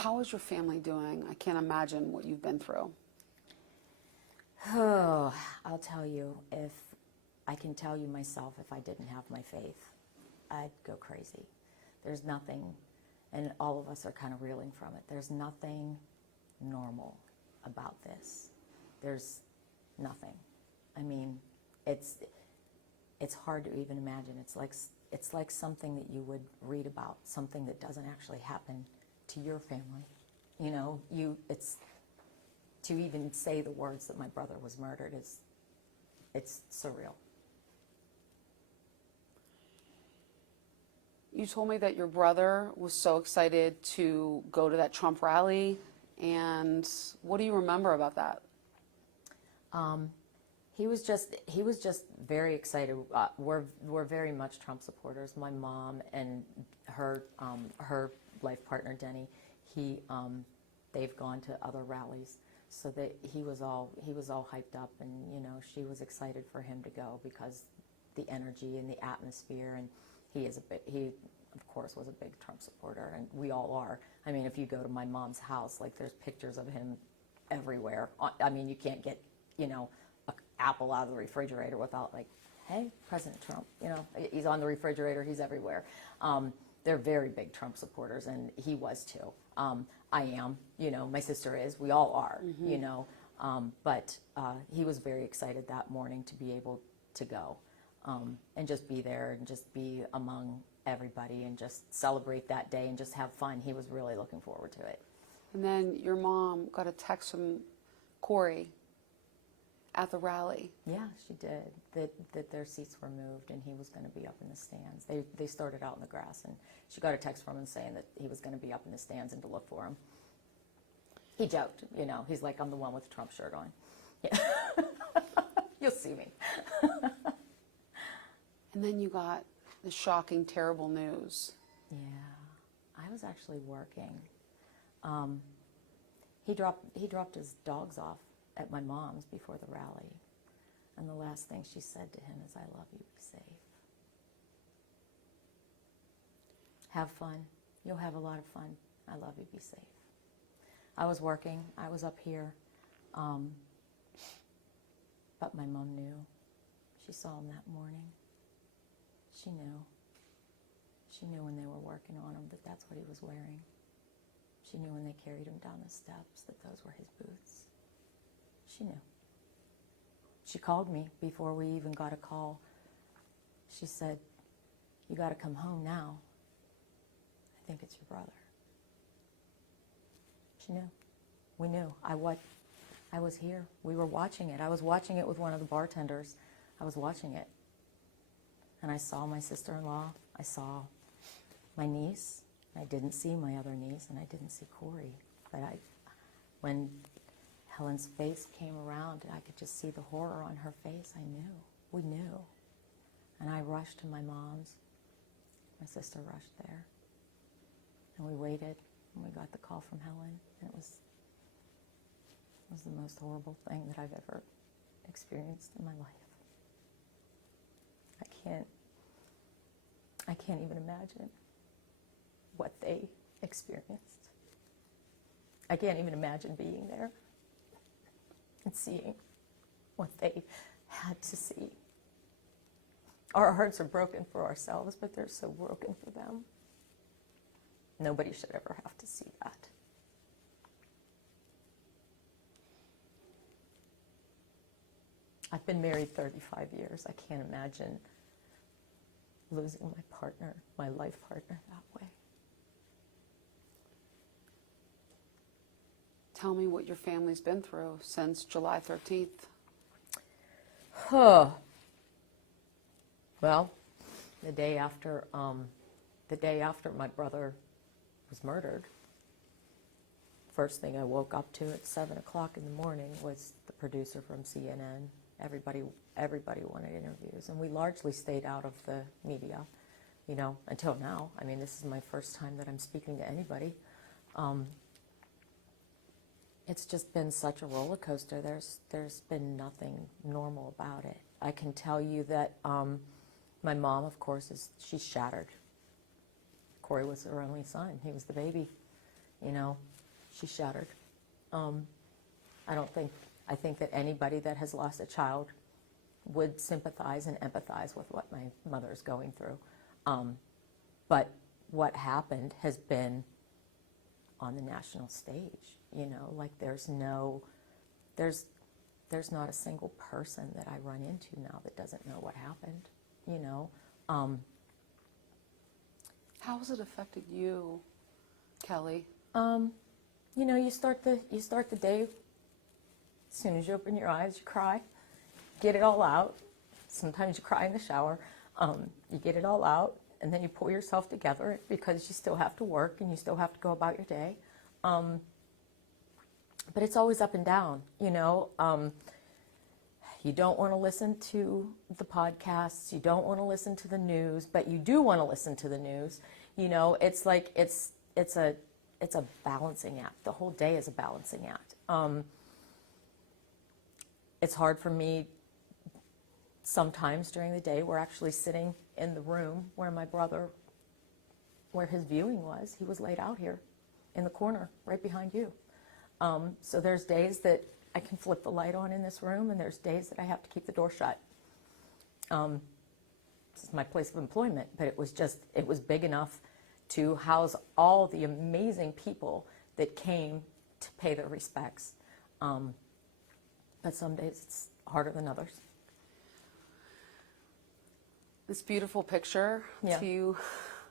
How is your family doing? I can't imagine what you've been through. Oh, I'll tell you, if I can tell you myself, if I didn't have my faith, I'd go crazy. There's nothing, and all of us are kind of reeling from it. There's nothing normal about this. There's nothing. I mean, it's hard to even imagine. It's like something that you would read about, something that doesn't actually happen to your family. You know, it's to even say the words that my brother was murdered it's surreal. You told me that your brother was so excited to go to that Trump rally, and what do you remember about that? He was just very excited. We're very much Trump supporters. My mom and her life partner Denny, they've gone to other rallies, so that he was all hyped up, and you know, she was excited for him to go because the energy and the atmosphere, and he of course was a big Trump supporter, and we all are. I mean, if you go to my mom's house, like, there's pictures of him everywhere. I mean, you can't get, you know, an apple out of the refrigerator without, like, hey, President Trump, you know, he's on the refrigerator, he's everywhere. They're very big Trump supporters, and he was too. I am, you know, my sister is, we all are, you know, but he was very excited that morning to be able to go and just be there and just be among everybody and just celebrate that day and just have fun. He was really looking forward to it. And then your mom got a text from Corey at the rally. Yeah, she did. That their seats were moved and he was going to be up in the stands. They started out in the grass, and she got a text from him saying that he was going to be up in the stands and to look for him. He joked, you know, he's like, I'm the one with the Trump shirt on. Yeah. You'll see me. And then you got the shocking, terrible news. Yeah, I was actually working. He dropped his dogs off at my mom's before the rally, and the last thing she said to him is, I love you, be safe. Have fun. You'll have a lot of fun. I love you, be safe. I was working. I was up here. But my mom knew. She saw him that morning. She knew. She knew when they were working on him that that's what he was wearing. She knew when they carried him down the steps that those were his boots. She knew. She called me before we even got a call. She said, you got to come home now. I think it's your brother. She knew. We knew. I was here. We were watching it. I was watching it with one of the bartenders. I was watching it. And I saw my sister-in-law. I saw my niece. I didn't see my other niece, and I didn't see Corey. But when Helen's face came around, I could just see the horror on her face. I knew. We knew. And I rushed to my mom's. My sister rushed there. And we waited, and we got the call from Helen. And it was the most horrible thing that I've ever experienced in my life. I can't even imagine what they experienced. I can't even imagine being there and seeing what they had to see. Our hearts are broken for ourselves, but they're so broken for them. Nobody should ever have to see that. I've been married 35 years. I can't imagine losing my partner, my life partner, that way. Tell me what your family's been through since July 13th. Well, the day after my brother was murdered, first thing I woke up to at 7 o'clock in the morning was the producer from CNN. Everybody wanted interviews, and we largely stayed out of the media, you know, until now. I mean, this is my first time that I'm speaking to anybody. It's just been such a roller coaster. There's been nothing normal about it. I can tell you that my mom, of course, she's shattered. Corey was her only son. He was the baby. you know, she's shattered. I think that anybody that has lost a child would sympathize and empathize with what my mother's going through. But what happened has been on the national stage, you know, like there's not a single person that I run into now that doesn't know what happened, you know. How has it affected you, Kelly? You know, you start the day, as soon as you open your eyes, you cry, get it all out. Sometimes you cry in the shower. You get it all out, and then you pull yourself together because you still have to work and you still have to go about your day. But it's always up and down, you know. You don't want to listen to the podcasts. You don't want to listen to the news, but you do want to listen to the news. You know, it's like it's a balancing act. The whole day is a balancing act. It's hard for me sometimes during the day. We're actually sitting in the room where my brother, where his viewing was. He was laid out here in the corner right behind you. So there's days that I can flip the light on in this room, and there's days that I have to keep the door shut. This is my place of employment, but it was big enough to house all the amazing people that came to pay their respects. But some days it's harder than others. This beautiful picture Yeah. to you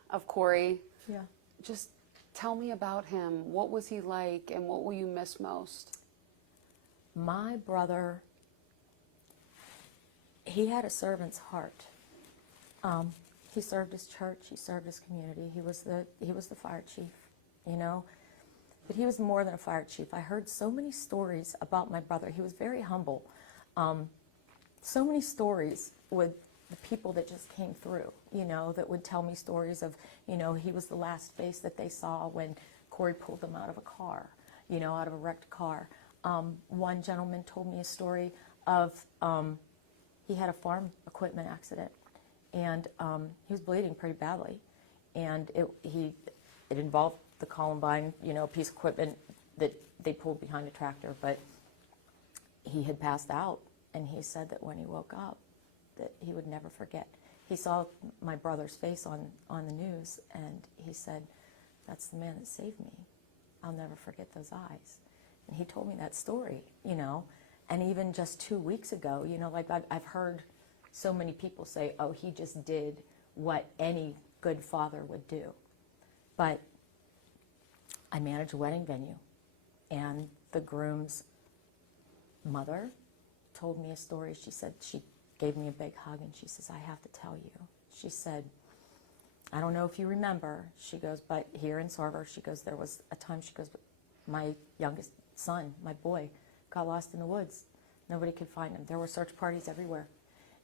of Corey. Yeah. Just tell me about him. What was he like, and what will you miss most? My brother, he had a servant's heart. He served his church, he served his community. He was the fire chief, you know. But he was more than a fire chief. I heard so many stories about my brother. He was very humble. So many stories with the people that just came through, you know, that would tell me stories of, you know, he was the last face that they saw when Corey pulled them out of a car, you know, out of a wrecked car. One gentleman told me a story of he had a farm equipment accident, and he was bleeding pretty badly, and it involved the Columbine, you know, piece of equipment that they pulled behind a tractor, but he had passed out, and he said that when he woke up, that he would never forget. He saw my brother's face on the news, and he said, "That's the man that saved me. I'll never forget those eyes." And he told me that story, you know. And even just 2 weeks ago, you know, like I've heard so many people say, "Oh, he just did what any good father would do." But I manage a wedding venue, and the groom's mother told me a story. She said, she gave me a big hug, and she says, "I have to tell you." She said, "I don't know if you remember," she goes, "but here in Sarver," she goes, "there was a time," she goes, "my youngest son, my boy, got lost in the woods. Nobody could find him. There were search parties everywhere."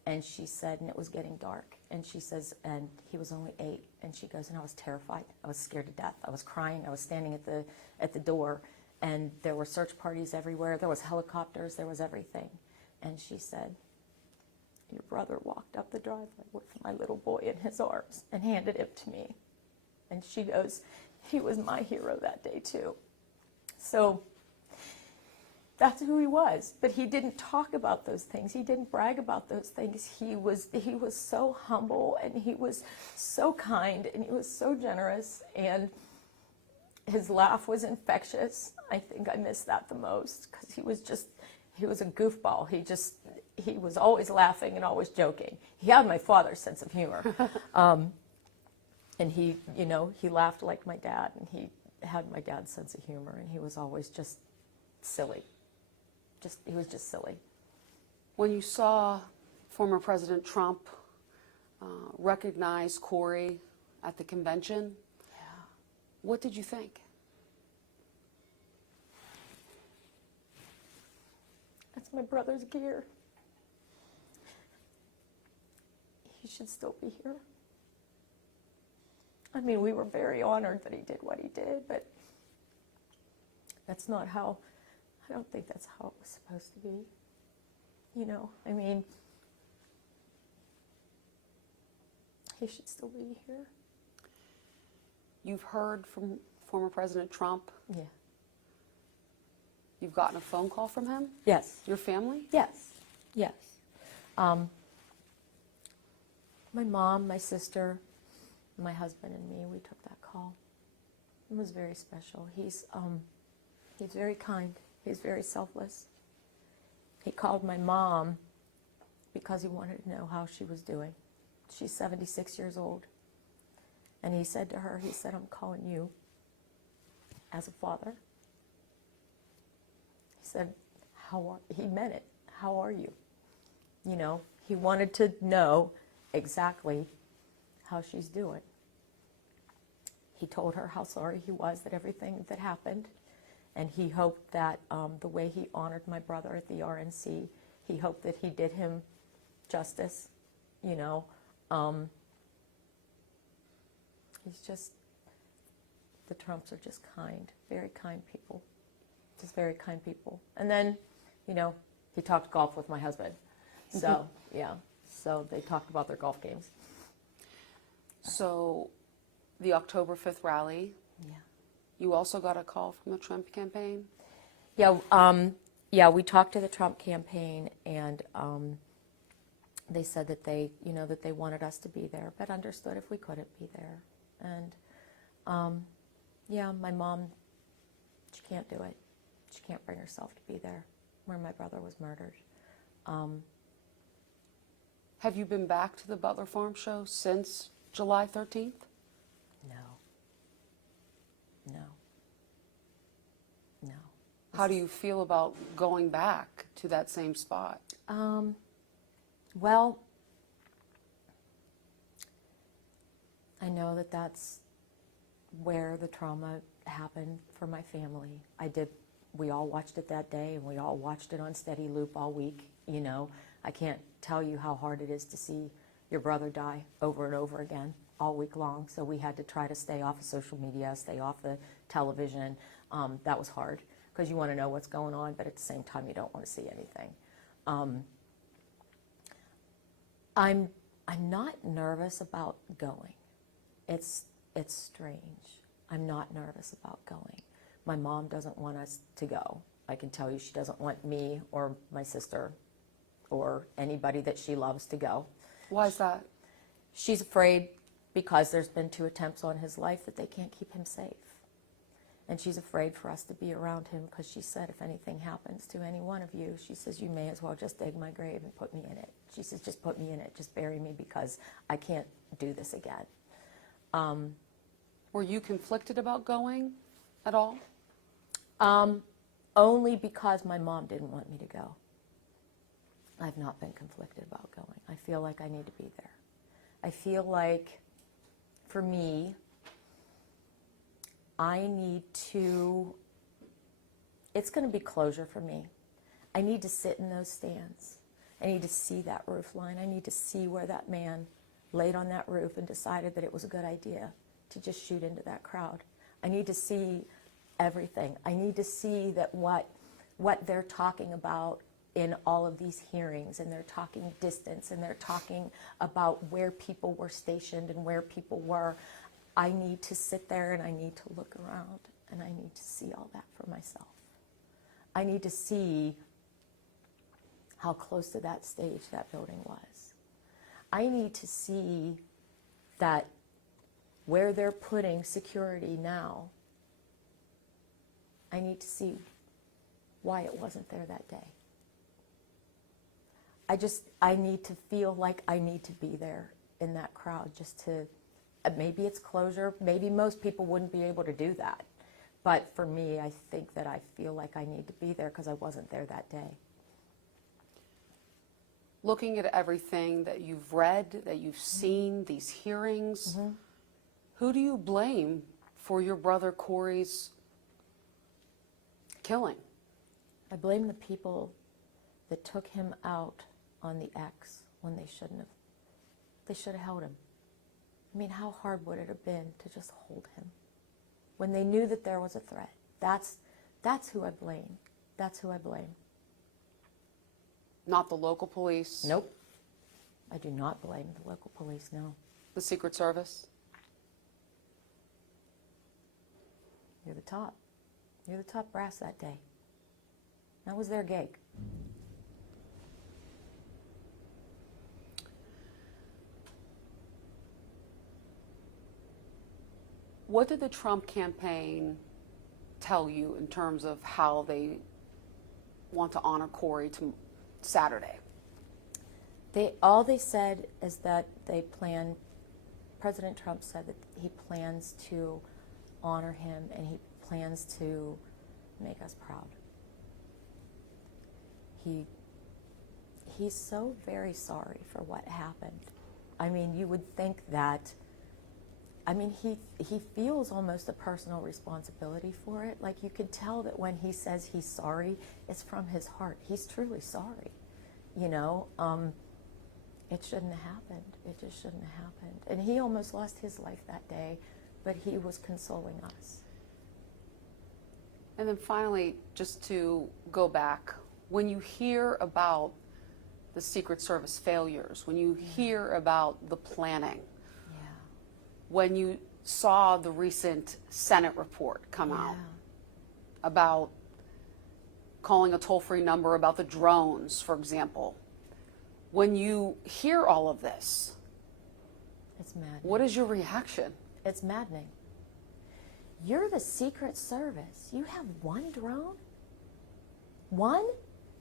And she said, and it was getting dark. And she says, and he was only 8. And she goes, and I was terrified. I was scared to death. I was crying. I was standing at the door, and there were search parties everywhere. There was helicopters. There was everything. And she said, "Your brother walked up the driveway with my little boy in his arms and handed him to me." And she goes, "He was my hero that day too." So that's who he was. But he didn't talk about those things. He didn't brag about those things. He was so humble, and he was so kind, and he was so generous, and his laugh was infectious. I think I miss that the most, because he was a goofball. He was always laughing and always joking. He had my father's sense of humor. And he, you know, he laughed like my dad, and he had my dad's sense of humor, and he was always just silly. He was just silly. When you saw former President Trump recognize Corey at the convention, what did you think? That's my brother's gear. He should still be here. I mean, we were very honored that he did what he did, but that's not how, I don't think that's how it was supposed to be. You know, I mean, he should still be here. You've heard from former President Trump? Yeah. You've gotten a phone call from him? Yes. Your family? Yes. Yes. My mom, my sister, my husband, and me, we took that call. It was very special. He's very kind. He's very selfless. He called my mom because he wanted to know how she was doing. She's 76 years old. And he said to her, he said, I'm calling you as a father. He said, he meant it. How are you? You know, he wanted to know exactly how she's doing. He told her how sorry he was that everything that happened, and he hoped that the way he honored my brother at the RNC, he hoped that he did him justice, you know. He's just, the Trumps are just kind, very kind people, just very kind people. And then, you know, he talked golf with my husband. So, yeah, so they talked about their golf games. So, the October 5th rally, Yeah. you also got a call from the Trump campaign? Yeah, yeah, we talked to the Trump campaign, and they said that they, you know, that they wanted us to be there, but understood if we couldn't be there. And yeah, my mom, she can't do it. She can't bring herself to be there where my brother was murdered. Have you been back to the Butler Farm show since July 13th? No. No. No. How do you feel about going back to that same spot? Well, I know that that's where the trauma happened for my family. We all watched it that day, and we all watched it on steady loop all week, you know. I can't tell you how hard it is to see your brother die over and over again all week long. So we had to try to stay off of social media, stay off the television. That was hard because you want to know what's going on, but at the same time you don't want to see anything. I'm not nervous about going. It's strange. I'm not nervous about going. My mom doesn't want us to go. I can tell you she doesn't want me or my sister or anybody that she loves to go. Why is that? She's afraid because there's been 2 attempts on his life that they can't keep him safe. And she's afraid for us to be around him because she said, if anything happens to any one of you, she says, you may as well just dig my grave and put me in it. She says, just put me in it, just bury me because I can't do this again. Were you conflicted about going at all? Only because my mom didn't want me to go. I've not been conflicted about going. I feel like I need to be there. I feel like, for me, I need to, it's going to be closure for me. I need to sit in those stands. I need to see that roof line. I need to see where that man laid on that roof and decided that it was a good idea to just shoot into that crowd. I need to see everything. I need to see that what they're talking about in all of these hearings, and they're talking distance, and they're talking about where people were stationed and where people were. I need to sit there and I need to look around and I need to see all that for myself. I need to see how close to that stage that building was. I need to see that where they're putting security now, I need to see why it wasn't there that day. I need to feel like I need to be there in that crowd just to, maybe it's closure, maybe most people wouldn't be able to do that. But for me, I think that I feel like I need to be there because I wasn't there that day. Looking at everything that you've read, that you've seen, these hearings, who do you blame for your brother Corey's killing? I blame the people that took him out on the X when they shouldn't have. They should have held him. I mean, how hard would it have been to just hold him when they knew that there was a threat? That's who I blame. That's who I blame. Not the local police? Nope. I do not blame the local police, no. The Secret Service? You're the top. You're the top brass that day. That was their gig. What did the Trump campaign tell you in terms of how they want to honor Corey to Saturday? All they said is that President Trump said that he plans to honor him and he plans to make us proud. He's so very sorry for what happened. I mean, you would think that, I mean, he feels almost a personal responsibility for it. Like, you could tell that when he says he's sorry, it's from his heart. He's truly sorry, you know. It shouldn't have happened. It just shouldn't have happened. And he almost lost his life that day, but he was consoling us. And then finally, just to go back, when you hear about the Secret Service failures, when you hear about the planning, when you saw the recent Senate report come out about calling a toll-free number about the drones, for example, when you hear all of this, it's maddening. What is your reaction? It's maddening. You're the Secret Service. You have one drone? One?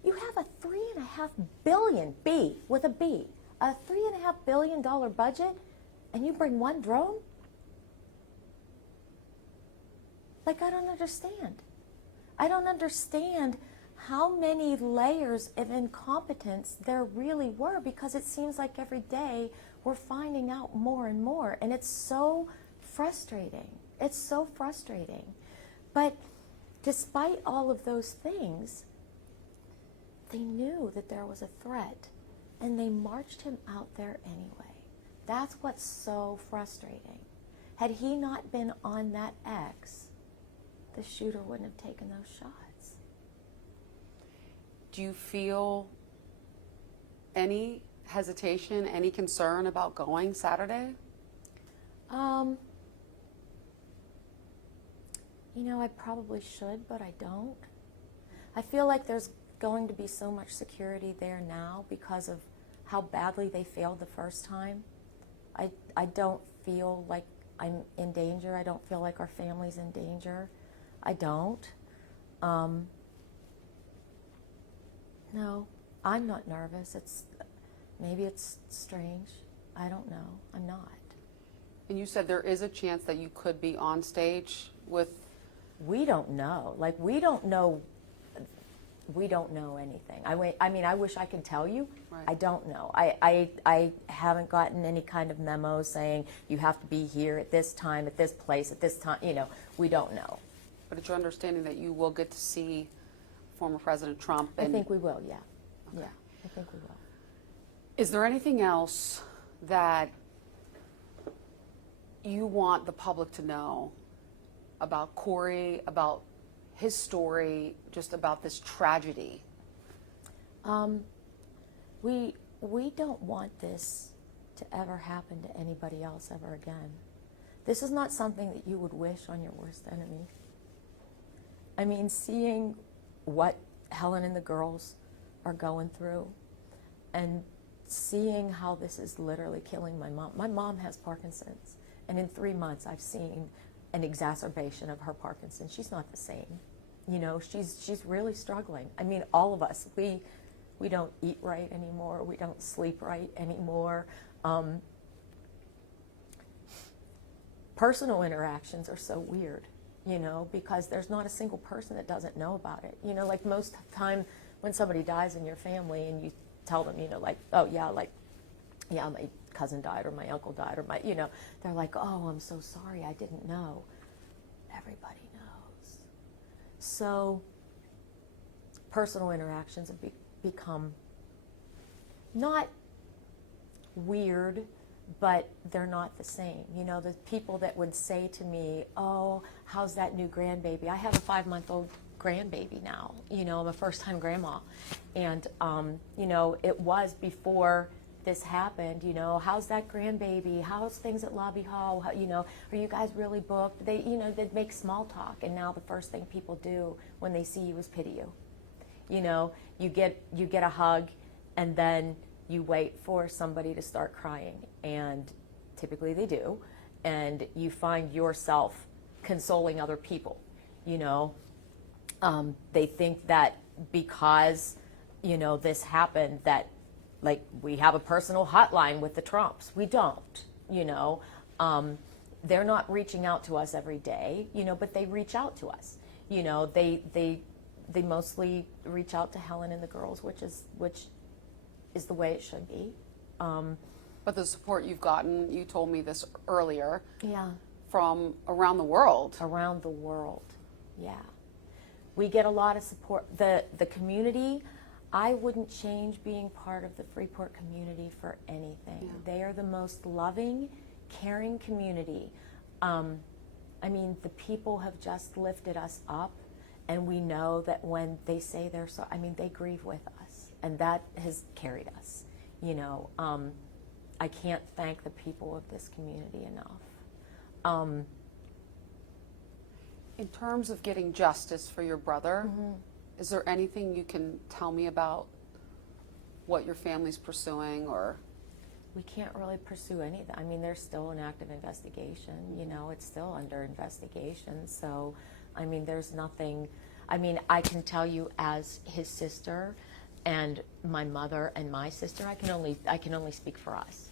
You have a $3.5 billion, B with a B, a $3.5 billion budget, and you bring one drone? Like, I don't understand. I don't understand how many layers of incompetence there really were, because it seems like every day we're finding out more and more, and it's so frustrating. It's so frustrating. But despite all of those things, they knew that there was a threat, and they marched him out there anyway. That's what's so frustrating. Had he not been on that X, the shooter wouldn't have taken those shots. Do you feel any hesitation, any concern about going Saturday? You know, I probably should, but I don't. I feel like there's going to be so much security there now because of how badly they failed the first time. I don't feel like I'm in danger. I don't feel like our family's in danger. I don't. No, I'm not nervous. Maybe it's strange. I don't know. I'm not. And you said there is a chance that you could be on stage with... We don't know. Like, we don't know anything. I mean, I wish I could tell you. Right. I don't know. I haven't gotten any kind of memo saying you have to be here at this time, at this place, at this time. You know, we don't know. But it's your understanding that you will get to see former President Trump? I think we will, yeah. Okay. Yeah, I think we will. Is there anything else that you want the public to know about Corey, about his story, just about this tragedy? We don't want this to ever happen to anybody else ever again. This is not something that you would wish on your worst enemy. I mean, seeing what Helen and the girls are going through and seeing how this is literally killing my mom. My mom has Parkinson's, and in 3 months I've seen an exacerbation of her Parkinson's. She's not the same. You know, she's really struggling. I mean, all of us, we don't eat right anymore. We don't sleep right anymore. Personal interactions are so weird, you know, because there's not a single person that doesn't know about it. You know, like most of the time when somebody dies in your family and you tell them, you know, like, oh yeah, like, yeah, my cousin died or my uncle died or my, you know, they're like, oh, I'm so sorry, I didn't know. Everybody knows. So personal interactions have become not weird, but they're not the same. You know, the people that would say to me, oh, how's that new grandbaby? I have a 5-month-old grandbaby now. You know, I'm a first-time grandma. And, you know, it was before this happened, you know, how's that grandbaby? How's things at Lobby Hall? How, you know, are you guys really booked? They, you know, they'd make small talk, and now the first thing people do when they see you is pity you. You know, you get a hug, and then you wait for somebody to start crying, and typically they do, and you find yourself consoling other people. You know, they think that because, you know, this happened, that like we have a personal hotline with the Trumps. We don't, you know. They're not reaching out to us every day, you know, but they reach out to us. You know, they mostly reach out to Helen and the girls, which is the way it should be. But the support you've gotten, you told me this earlier, Yeah. from around the world. Around the world, yeah. We get a lot of support. The community, I wouldn't change being part of the Freeport community for anything. Yeah. They are the most loving, caring community. I mean, the people have just lifted us up, and we know that when they say they're so, I mean, they grieve with us, and that has carried us. You know, I can't thank the people of this community enough. In terms of getting justice for your brother, is there anything you can tell me about what your family's pursuing, or? We can't really pursue anything. I mean, there's still an active investigation, you know, it's still under investigation. So, I mean, there's nothing, I mean, I can tell you as his sister and my mother and my sister, I can only speak for us.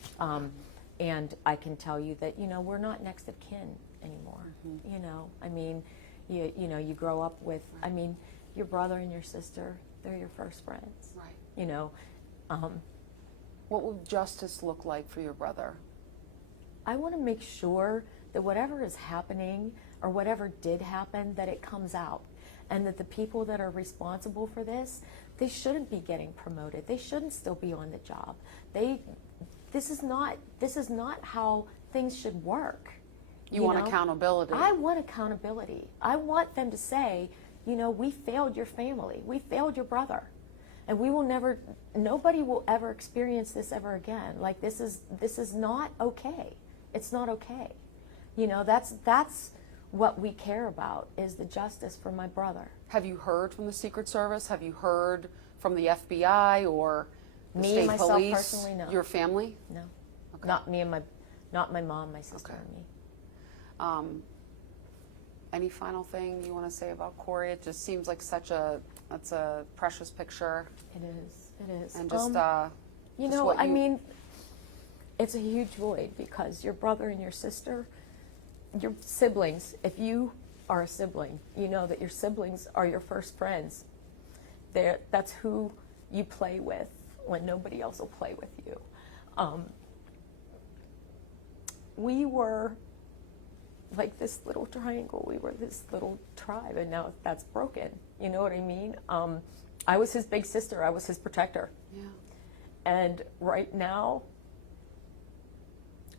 And I can tell you that, you know, we're not next of kin anymore. You know, I mean, you know, you grow up with, I mean, your brother and your sister, they're your first friends. Right. You know, What would justice look like for your brother? I want to make sure that whatever is happening or whatever did happen, that it comes out, and that the people that are responsible for this, they shouldn't be getting promoted. They shouldn't still be on the job. This is not how things should work. You want know? accountability. I want accountability. I want them to say, you know, we failed your family. We failed your brother. And we will never, nobody will ever experience this ever again. Like, this is not okay. It's not okay. You know, that's what we care about, is the justice for my brother. Have you heard from the Secret Service? Have you heard from the FBI or the Me, state myself, police? personally, no. Your family? No. Okay. Not me and not my mom, my sister, Okay. and me. Any final thing you want to say about Corey? It just seems like that's a precious picture. It is. And just, you just know, what I mean, it's a huge void, because your brother and your sister, your siblings, if you are a sibling, you know that your siblings are your first friends. That's who you play with when nobody else will play with you. We were like this little triangle. We were this little tribe, and now that's broken. You know what I mean? I was his big sister. I was his protector. Yeah. And right now,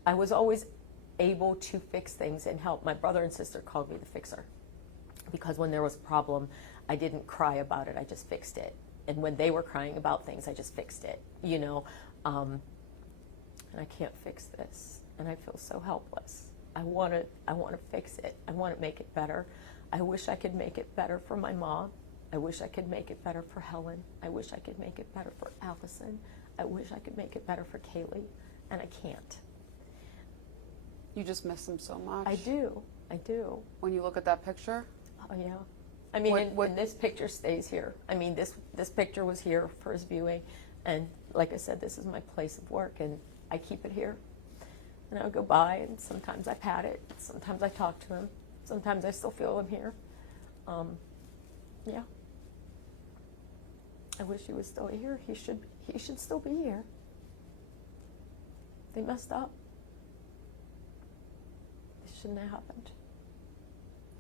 I was always able to fix things and help. My brother and sister called me the fixer, because when there was a problem, I didn't cry about it. I just fixed it. And when they were crying about things, I just fixed it. You know, and I can't fix this, and I feel so helpless. I want to fix it. I want to make it better. I wish I could make it better for my mom. I wish I could make it better for Helen. I wish I could make it better for Allison. I wish I could make it better for Kaylee, and I can't. You just miss him so much. I do. When you look at that picture? Oh, yeah. I mean, and this picture stays here. I mean, this picture was here for his viewing, and like I said, this is my place of work, and I keep it here. And I would go by, and sometimes I pat it, sometimes I talk to him, sometimes I still feel him here. Yeah. I wish he was still here. He should still be here. They messed up. This shouldn't have happened.